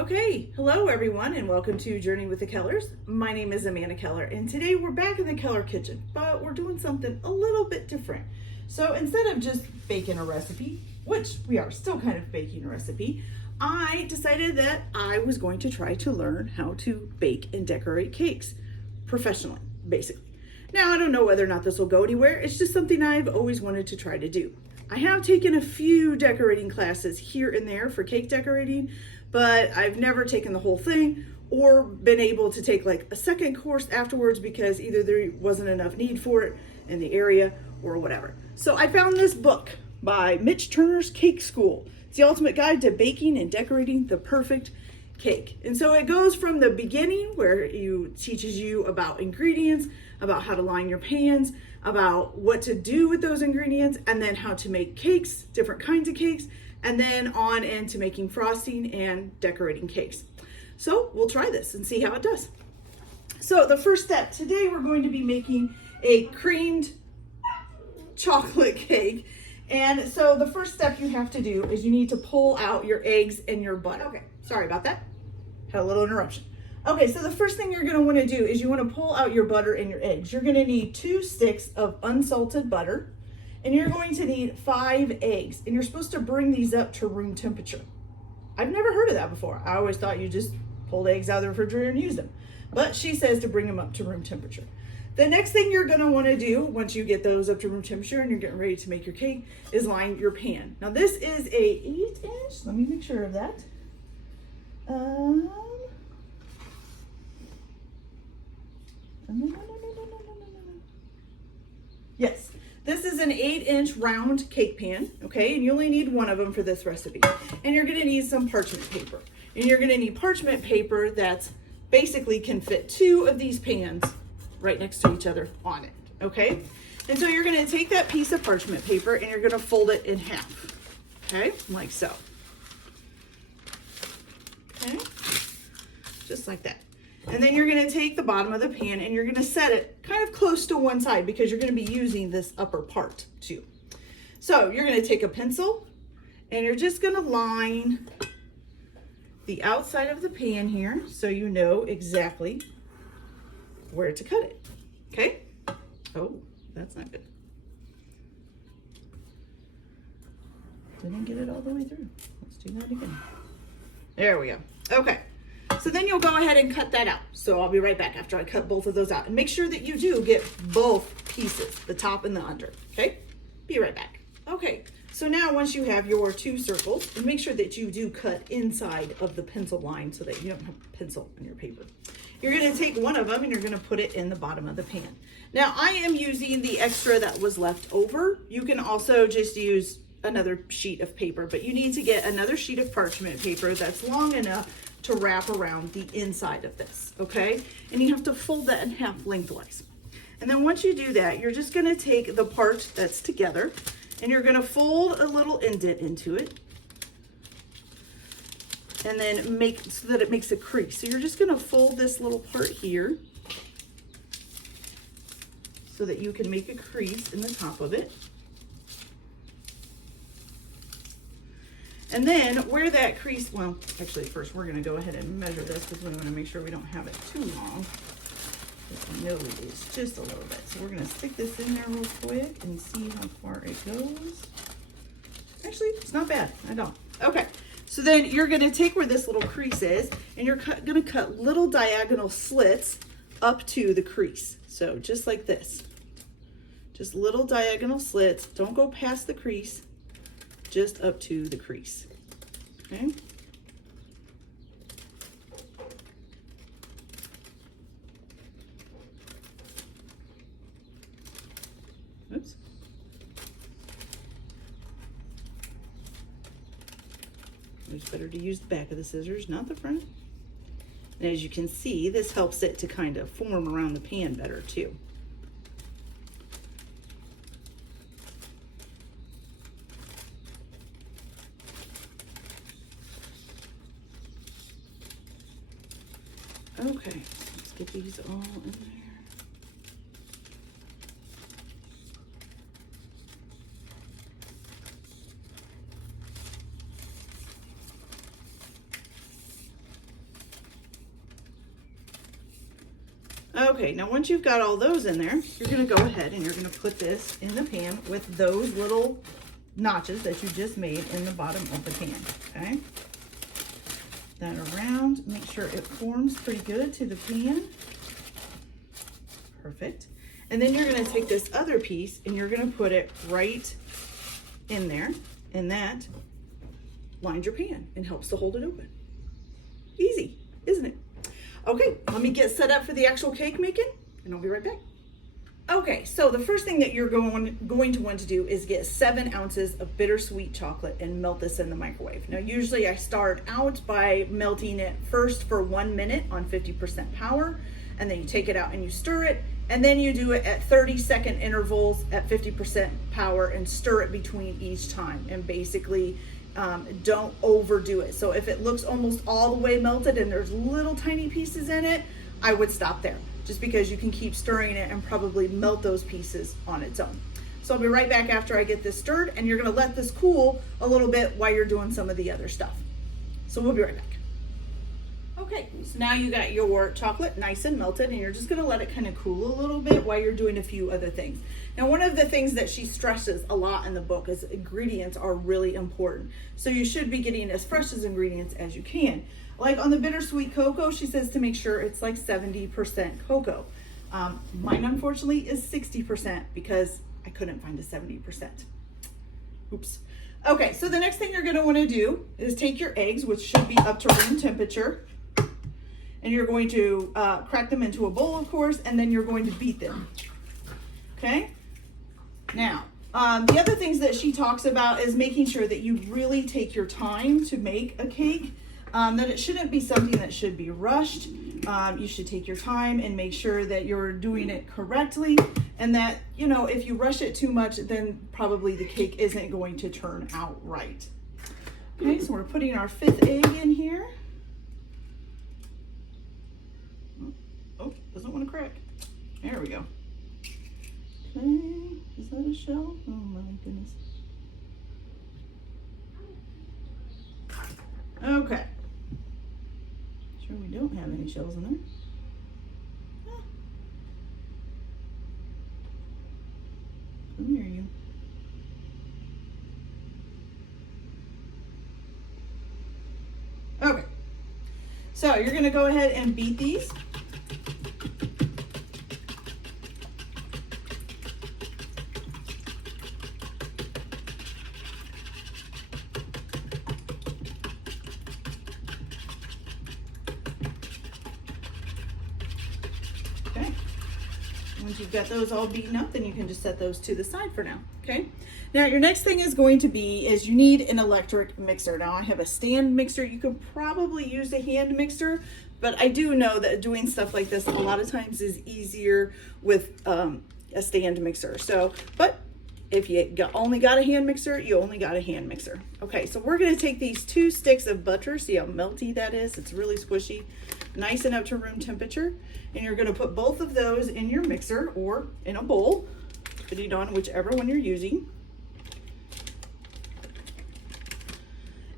Okay, hello everyone, and welcome to Journey with the Kellers. My name is Amanda Keller, and today we're back in the Keller kitchen, but we're doing something a little bit different. So instead of just baking a recipe, which we are still kind of baking a recipe, I decided that I was going to try to learn how to bake and decorate cakes professionally, basically. Now, I don't know whether or not this will go anywhere. It's just something I've always wanted to try to do. I have taken a few decorating classes here and there for cake decorating, but I've never taken the whole thing or been able to take like a second course afterwards because either there wasn't enough need for it in the area or whatever. So I found this book by Mitch Turner's Cake School. It's the ultimate guide to baking and decorating the perfect cake. And so it goes from the beginning where it teaches you about ingredients, about how to line your pans, about what to do with those ingredients, and then how to make cakes, different kinds of cakes, and then on into making frosting and decorating cakes. So we'll try this and see how it does. So the first step, today we're going to be making a creamed chocolate cake. And so the first step you have to do is you need to pull out your eggs and your butter. Okay, sorry about that. Had a little interruption. Okay, so the first thing you're gonna wanna do is you wanna pull out your butter and your eggs. You're gonna need 2 sticks of unsalted butter, and you're going to need 5 eggs, and you're supposed to bring these up to room temperature. I've never heard of that before. I always thought you just pulled eggs out of the refrigerator and used them, but she says to bring them up to room temperature. The next thing you're gonna wanna do once you get those up to room temperature and you're getting ready to make your cake is line your pan. Now this is a 8-inch, let me make sure of that. Yes, this is an 8-inch round cake pan, okay? And you only need one of them for this recipe. And you're gonna need some parchment paper. And you're gonna need parchment paper that's basically can fit 2 of these pans right next to each other on it, okay? And so you're gonna take that piece of parchment paper and you're gonna fold it in half, okay? Like so. Okay, just like that. And then you're gonna take the bottom of the pan and you're gonna set it kind of close to one side because you're gonna be using this upper part too. So you're gonna take a pencil and you're just gonna line the outside of the pan here so you know exactly where to cut it, okay? Oh, that's not good. Didn't get it all the way through. Let's do that again. There we go. Okay. So then you'll go ahead and cut that out. So I'll be right back after I cut both of those out. And make sure that you do get both pieces, the top and the under, okay? Be right back. Okay, so now once you have your 2 circles, make sure that you do cut inside of the pencil line so that you don't have pencil on your paper. You're gonna take one of them and you're gonna put it in the bottom of the pan. Now I am using the extra that was left over. You can also just use another sheet of paper, but you need to get another sheet of parchment paper that's long enough to wrap around the inside of this, okay? And you have to fold that in half lengthwise. And then once you do that, you're just gonna take the part that's together and you're gonna fold a little indent into it and then make so that it makes a crease. So you're just gonna fold this little part here so that you can make a crease in the top of it. And then where that crease, well, actually first we're gonna go ahead and measure this because we wanna make sure we don't have it too long. I know it is just a little bit. So we're gonna stick this in there real quick and see how far it goes. Actually, it's not bad, I don't. Okay, so then you're gonna take where this little crease is and you're gonna cut little diagonal slits up to the crease. So just like this. Just little diagonal slits, don't go past the crease. Just up to the crease, okay? Oops. It's better to use the back of the scissors, not the front. And as you can see, this helps it to kind of form around the pan better too. Okay, so let's get these all in there. Okay, now once you've got all those in there, you're gonna go ahead and you're gonna put this in the pan with those little notches that you just made in the bottom of the pan, okay? That around, make sure it forms pretty good to the pan. Perfect. And then you're gonna take this other piece and you're gonna put it right in there, and that lines your pan and helps to hold it open. Easy, isn't it? Okay, let me get set up for the actual cake making, and I'll be right back. Okay, so the first thing that you're going to want to do is get 7 ounces of bittersweet chocolate and melt this in the microwave. Now, usually I start out by melting it first for 1 minute on 50% power, and then you take it out and you stir it, and then you do it at 30-second intervals at 50% power and stir it between each time, and basically don't overdo it. So if it looks almost all the way melted and there's little tiny pieces in it, I would stop there, just because you can keep stirring it and probably melt those pieces on its own. So I'll be right back after I get this stirred, and you're gonna let this cool a little bit while you're doing some of the other stuff. So we'll be right back. Okay, so now you got your chocolate nice and melted, and you're just gonna let it kind of cool a little bit while you're doing a few other things. Now, one of the things that she stresses a lot in the book is ingredients are really important. So you should be getting as fresh as ingredients as you can. Like on the bittersweet cocoa, she says to make sure it's like 70% cocoa. Mine, unfortunately, is 60% because I couldn't find a 70%. Oops. Okay, so the next thing you're gonna wanna do is take your eggs, which should be up to room temperature, and you're going to crack them into a bowl, of course, and then you're going to beat them, okay? Now, the other things that she talks about is making sure that you really take your time to make a cake, that it shouldn't be something that should be rushed. You should take your time and make sure that you're doing it correctly, and that, you know, if you rush it too much, then probably the cake isn't going to turn out right. Okay, so we're putting our 5th egg in here. Oh, doesn't want to crack. There we go. Okay, is that a shell? Oh my goodness. Okay. Sure we don't have any shells in there. Ah. Come here, you. Okay. So you're gonna go ahead and beat these. Okay. Once you've got those all beaten up, then you can just set those to the side for now, okay? Now your next thing is going to be is you need an electric mixer. Now I have a stand mixer. You could probably use a hand mixer, but I do know that doing stuff like this a lot of times is easier with a stand mixer. So, but if you only got a hand mixer, you only got a hand mixer. Okay, so we're gonna take these 2 sticks of butter. See how melty that is? It's really squishy, nice and up to room temperature. And you're gonna put both of those in your mixer or in a bowl, depending on whichever one you're using.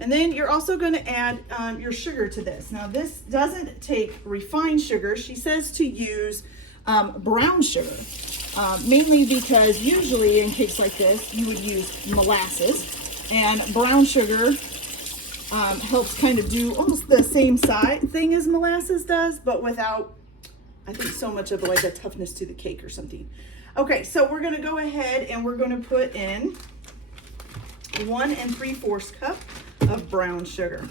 And then you're also gonna add your sugar to this. Now this doesn't take refined sugar. She says to use brown sugar, mainly because usually in cakes like this, you would use molasses, and brown sugar helps kind of do almost the same thing as molasses does, but without, I think, so much of like a toughness to the cake or something. Okay, so we're gonna go ahead and we're gonna put in 1 3/4 cup of brown sugar.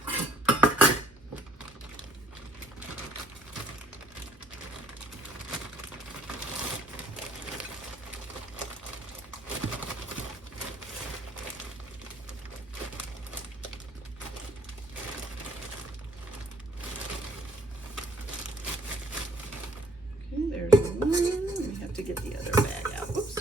Okay, there's one. We have to get the other bag out. Oops.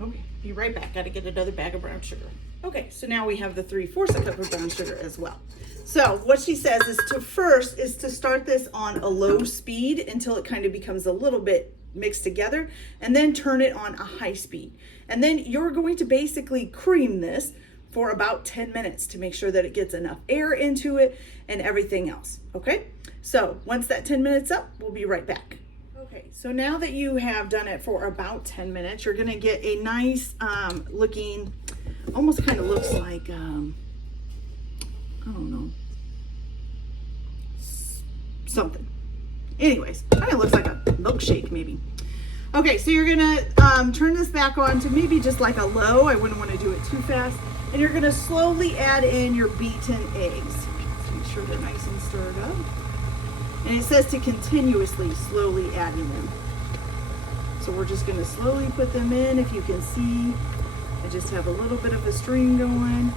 Okay, be right back. Got to get another bag of brown sugar. Okay, so now we have the 3/4 cup of brown sugar as well. So what she says is to start this on a low speed until it kind of becomes a little bit mixed together, and then turn it on a high speed. And then you're going to basically cream this for about 10 minutes to make sure that it gets enough air into it and everything else, okay? So once that 10 minutes up, we'll be right back. Okay, so now that you have done it for about 10 minutes, you're gonna get a nice looking, almost kind of looks like, I don't know, something. Anyways, kind of looks like a milkshake maybe. Okay, so you're gonna turn this back on to maybe just like a low. I wouldn't want to do it too fast. And you're gonna slowly add in your beaten eggs. So make sure they're nice and stirred up. And it says to continuously slowly adding them. So we're just gonna slowly put them in. If you can see, I just have a little bit of a stream going.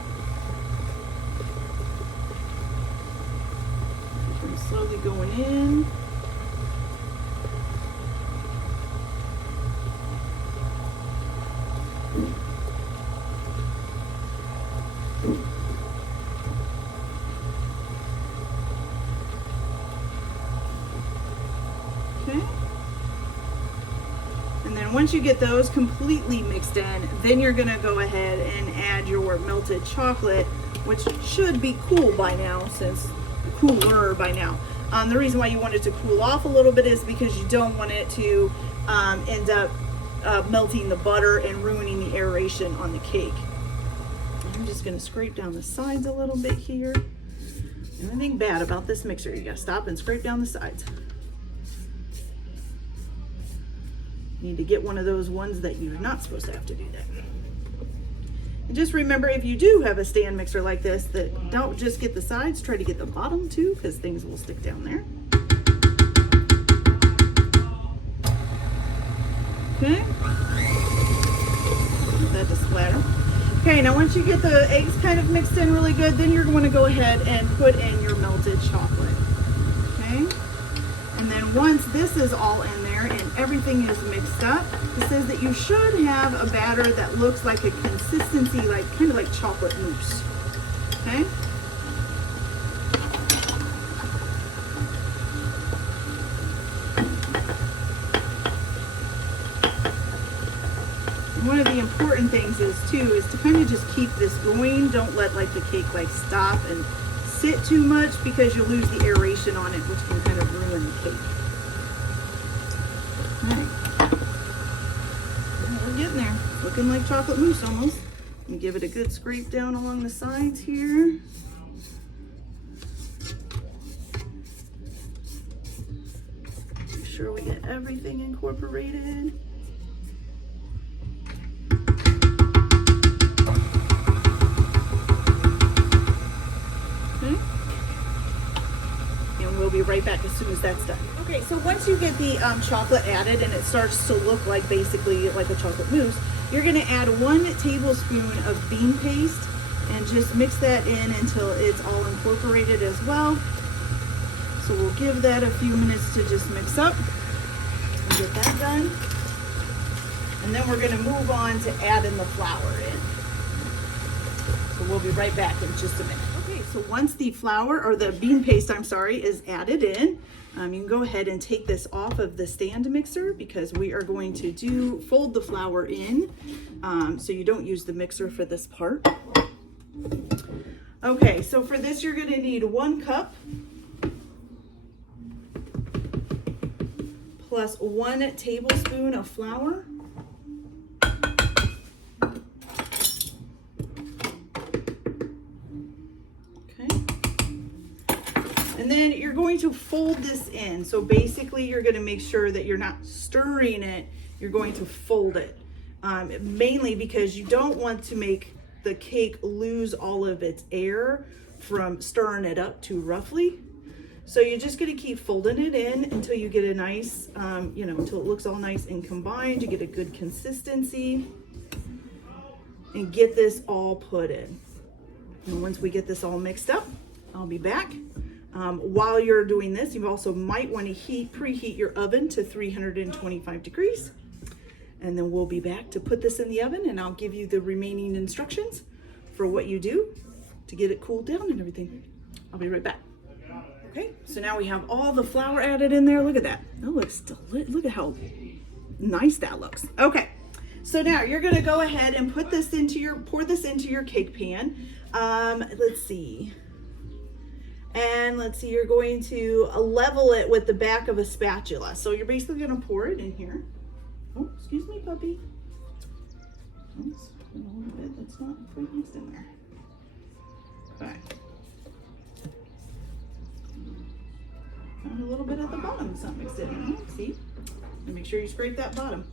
I'm slowly going in. Okay. And then once you get those completely mixed in, then you're gonna go ahead and add your melted chocolate, which should be cool by now, cooler by now. The reason why you want it to cool off a little bit is because you don't want it to end up melting the butter and ruining the aeration on the cake. I'm just gonna scrape down the sides a little bit here. Anything bad about this mixer, you gotta stop and scrape down the sides. You need to get one of those ones that you're not supposed to have to do that. And just remember, if you do have a stand mixer like this, that don't just get the sides, try to get the bottom too, because things will stick down there. Okay. Let that to splatter. Okay, now once you get the eggs kind of mixed in really good, then you're going to go ahead and put in your melted chocolate. Okay. And then once this is all in there and everything is mixed up, it says that you should have a batter that looks like a consistency, like kind of like chocolate mousse. Okay. And one of the important things is to kind of just keep this going. Don't let like the cake like stop and sit too much, because you'll lose the aeration on it, which can kind of ruin the cake. All right. Well, we're getting there. Looking like chocolate mousse almost. And give it a good scrape down along the sides here. Make sure we get everything incorporated. We'll be right back as soon as that's done. Okay, so once you get the chocolate added and it starts to look like basically like a chocolate mousse, you're gonna add 1 tablespoon of bean paste and just mix that in until it's all incorporated as well. So we'll give that a few minutes to just mix up and get that done. And then we're gonna move on to adding the flour in. So we'll be right back in just a minute. So once the flour, or the bean paste, I'm sorry, is added in, you can go ahead and take this off of the stand mixer, because we are going to fold the flour in, so you don't use the mixer for this part. Okay, so for this you're gonna need 1 cup plus 1 tablespoon of flour. And then you're going to fold this in. So basically you're going to make sure that you're not stirring it, you're going to fold it. Mainly because you don't want to make the cake lose all of its air from stirring it up too roughly. So you're just going to keep folding it in until you get a nice, until it looks all nice and combined, you get a good consistency, and get this all put in. And once we get this all mixed up, I'll be back. While you're doing this, you also might want to preheat your oven to 325 degrees. And then we'll be back to put this in the oven, and I'll give you the remaining instructions for what you do to get it cooled down and everything. I'll be right back. Okay, so now we have all the flour added in there. Look at that. That looks delicious. Look at how nice that looks. Okay, so now you're gonna go ahead and pour this into your cake pan. Let's see, you're going to level it with the back of a spatula. So you're basically gonna pour it in here. Oh, excuse me, puppy. Oops, a little bit that's not quite mixed in there. Okay. Found a little bit at the bottom, it's not mixed in. See? And make sure you scrape that bottom.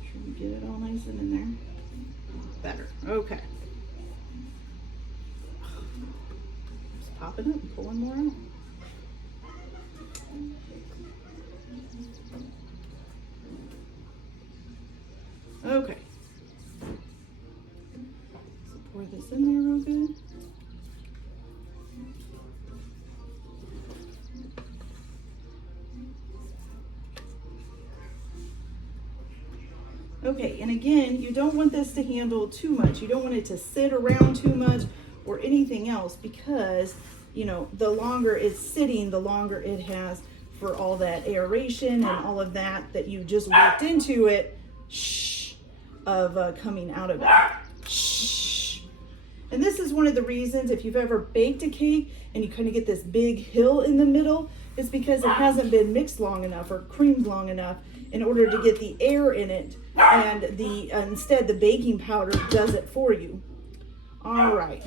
Make sure you get it all nice and in there. Better. Okay. Just pop it up and pulling more out. Okay. So pour this in there real good. Okay, and again, you don't want this to handle too much. You don't want it to sit around too much or anything else, because, you know, the longer it's sitting, the longer it has for all that aeration and all of that you just worked into it, coming out of it. And this is one of the reasons, if you've ever baked a cake and you kind of get this big hill in the middle, it's because it hasn't been mixed long enough or creamed long enough in order to get the air in it, and instead the baking powder does it for you. All right.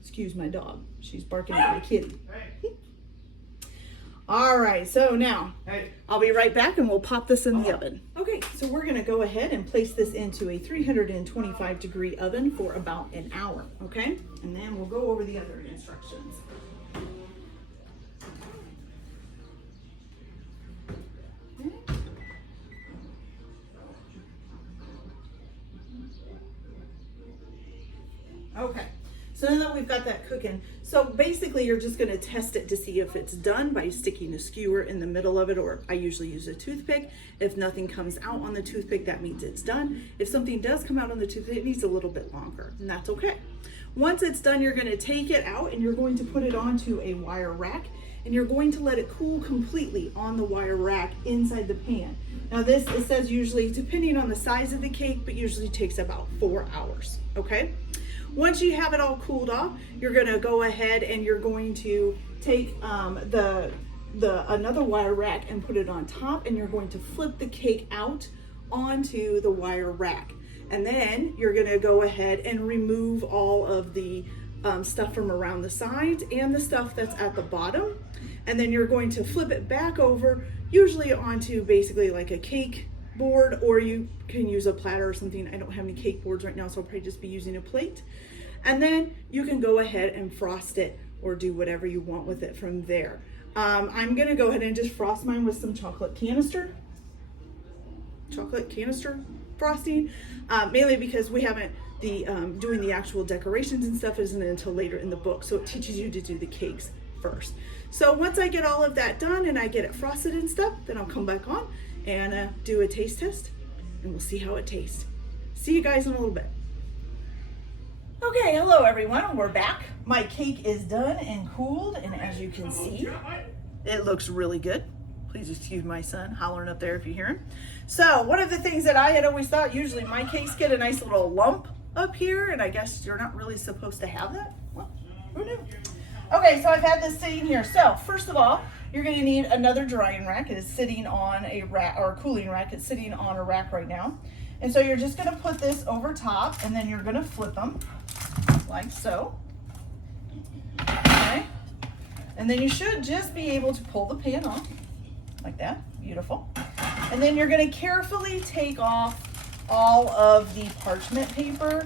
Excuse my dog. She's barking at my kitty. All right, so now I'll be right back and we'll pop this in the oven. Okay, so we're gonna go ahead and place this into a 325-degree oven for about an hour, okay? And then we'll go over the other instructions. Okay, so now that we've got that cooking, so basically you're just gonna test it to see if it's done by sticking a skewer in the middle of it, or I usually use a toothpick. If nothing comes out on the toothpick, that means it's done. If something does come out on the toothpick, it needs a little bit longer, and that's okay. Once it's done, you're gonna take it out and you're going to put it onto a wire rack, and you're going to let it cool completely on the wire rack inside the pan. Now this, it says usually, depending on the size of the cake, but usually takes about 4 hours, okay? Once you have it all cooled off, you're gonna go ahead and you're going to take another wire rack and put it on top, and you're going to flip the cake out onto the wire rack. And then you're gonna go ahead and remove all of the stuff from around the sides and the stuff that's at the bottom. And then you're going to flip it back over, usually onto basically like a cake board, or you can use a platter or something. I don't have any cake boards right now, so I'll probably just be using a plate. And then you can go ahead and frost it or do whatever you want with it from there. I'm gonna go ahead and just frost mine with some chocolate canister frosting, mainly because we haven't, doing the actual decorations and stuff isn't until later in the book, so it teaches you to do the cakes first. So once I get all of that done and I get it frosted and stuff, then I'll come back on and do a taste test, and we'll see how it tastes. See you guys in a little bit. Okay, hello everyone, we're back. My cake is done and cooled, and as you can see, it looks really good. Please excuse my son hollering up there if you hear him. So one of the things that I had always thought, usually my cakes get a nice little lump up here, and I guess you're not really supposed to have that. Well, who knew? Okay, so I've had this sitting here. So first of all, you're going to need another drying rack. It is sitting on a rack, or a cooling rack. It's sitting on a rack right now. And so you're just going to put this over top, and then you're going to flip them like so. Okay. And then you should just be able to pull the pan off like that. Beautiful. And then you're going to carefully take off all of the parchment paper.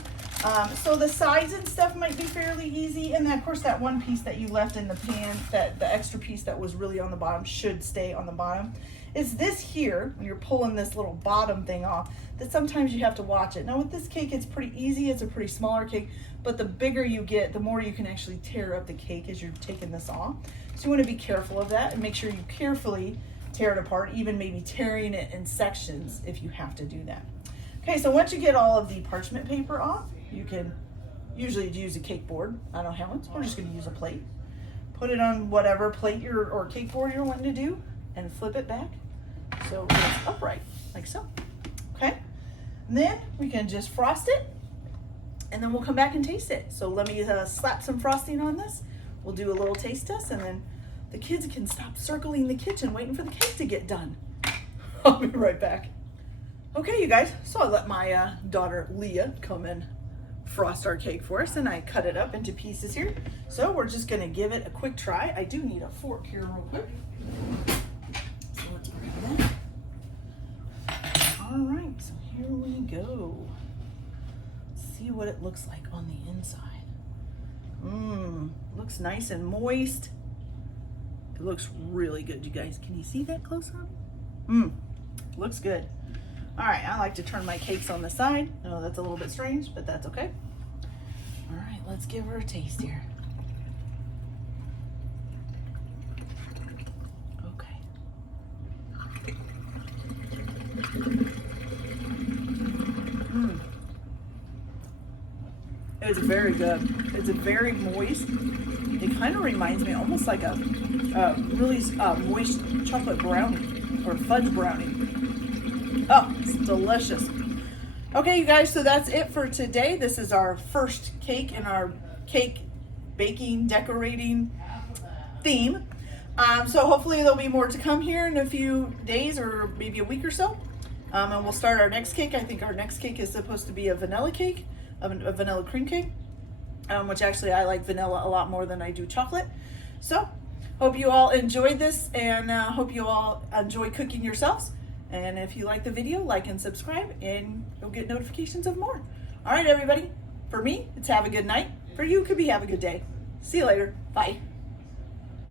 So the sides and stuff might be fairly easy, and then of course that one piece that you left in the pan, that the extra piece that was really on the bottom, should stay on the bottom. It's this here, when you're pulling this little bottom thing off, that sometimes you have to watch it. Now with this cake, it's pretty easy. It's a pretty smaller cake, but the bigger you get, the more you can actually tear up the cake as you're taking this off. So you want to be careful of that and make sure you carefully tear it apart, even maybe tearing it in sections if you have to do that. Okay, so once you get all of the parchment paper off, you can usually use a cake board. I don't have one, so we're just going to use a plate. Put it on whatever plate or cake board you're wanting to do, and flip it back so it's upright, like so. Okay, and then we can just frost it, and then we'll come back and taste it. So let me slap some frosting on this. We'll do a little taste test, and then the kids can stop circling the kitchen waiting for the cake to get done. I'll be right back. Okay, you guys, so I let my daughter Leah come and frost our cake for us, and I cut it up into pieces here. So we're just gonna give it a quick try. I do need a fork here real quick. So let's grab that. All right, so here we go. See what it looks like on the inside. Looks nice and moist. It looks really good, you guys. Can you see that close up? Looks good. All right, I like to turn my cakes on the side. I know that's a little bit strange, but that's okay. All right, let's give her a taste here. Okay. It's very good. It's very moist. It kind of reminds me almost like a really moist chocolate brownie or fudge brownie. Oh, it's delicious. Okay, you guys, so that's it for today. This is our first cake in our cake baking, decorating theme. So hopefully there'll be more to come here in a few days or maybe a week or so. And we'll start our next cake. I think our next cake is supposed to be a vanilla cake, a vanilla cream cake, which actually I like vanilla a lot more than I do chocolate. So hope you all enjoyed this, and hope you all enjoy cooking yourselves. And if you like the video, like and subscribe, and you'll get notifications of more. All right, everybody. For me, it's have a good night. For you, it could be have a good day. See you later. Bye.